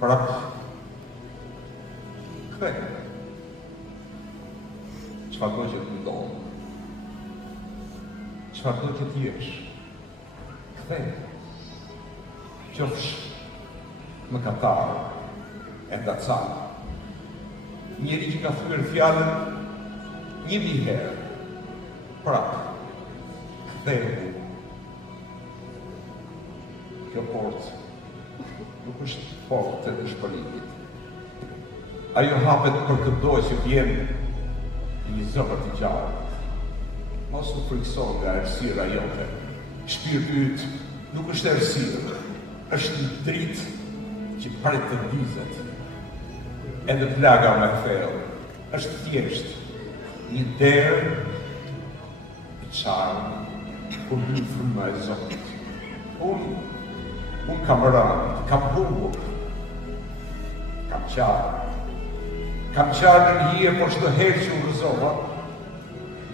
prap kthej. Çfarë do që të ndodhë? Çfarë do që të jesh? Kthej. Qofsh mëkatar, endacar. Njeri që ka thyer fjalën 1000 herë. Prap, ktheu. Kjo portë nuk është portë të shpëlimit. Ajo hapet për këdo që vjen një zëvër të gjarë. Mos u frikson nga errësira jote. Shpirti yt nuk është errësirë, është një dritë që pretendizet. Edhe plaga me thellë është thjesht një derë i qarë kur një fryma e Zotit. Unë kam rënë, kam humbur, kam qarë në një hije, por çdo herë që u rrëzova,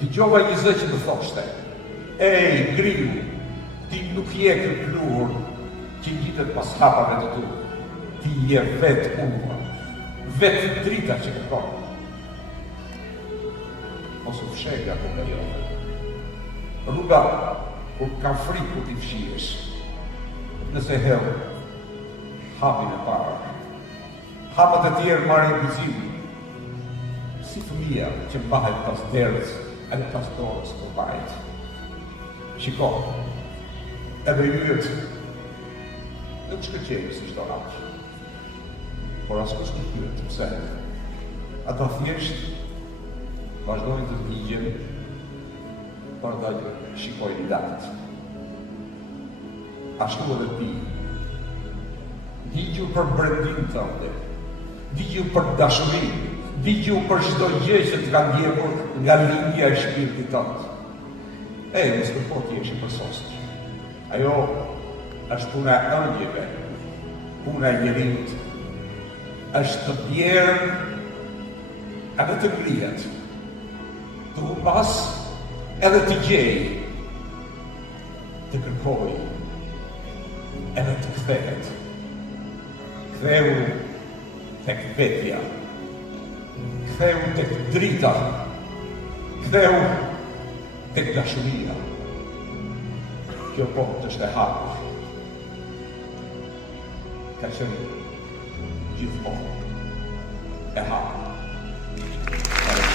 dëgjova një zë që më thoshte: "Ej, griu, ti nuk je ky pluhur që ngjitet pas hapave të tu. Ti je vetë unë, vetë drita që kërkon. Mos u fshej nga rruga jote. Rruga kur kam frikë t'i fshihesh. Nëse hell hapin e parë, hapat e tjerë marrin guximin. Si fëmia që mbahet pas derës edhe pas dorës për bajt. Shiko, edhe yjet nuk shkëlqejnë si çdo rrugë. Por askush nuk pyet pse. Ata thjesht vazhdojnë të digjen për ta shikojnë lart. Ashtu edhe ti. Digju për brendin tënde. Digju për dashurinë. Digju për çdo gjë që të ka ndjekur nga lindja e shpirtit tënd. Mos kërko ti jesh i përsosur. Ajo është puna e ëndjeve, puna e njerit, është të bjerë edhe të ngrihet, të humpas edhe të gjej, të kërkoj edhe të kthehet. Ktheu tek vetja, ktheu tek drita, ktheu tek dashuria. Kjo portë është e hapur. Ka qenë gjithmonë e hapur.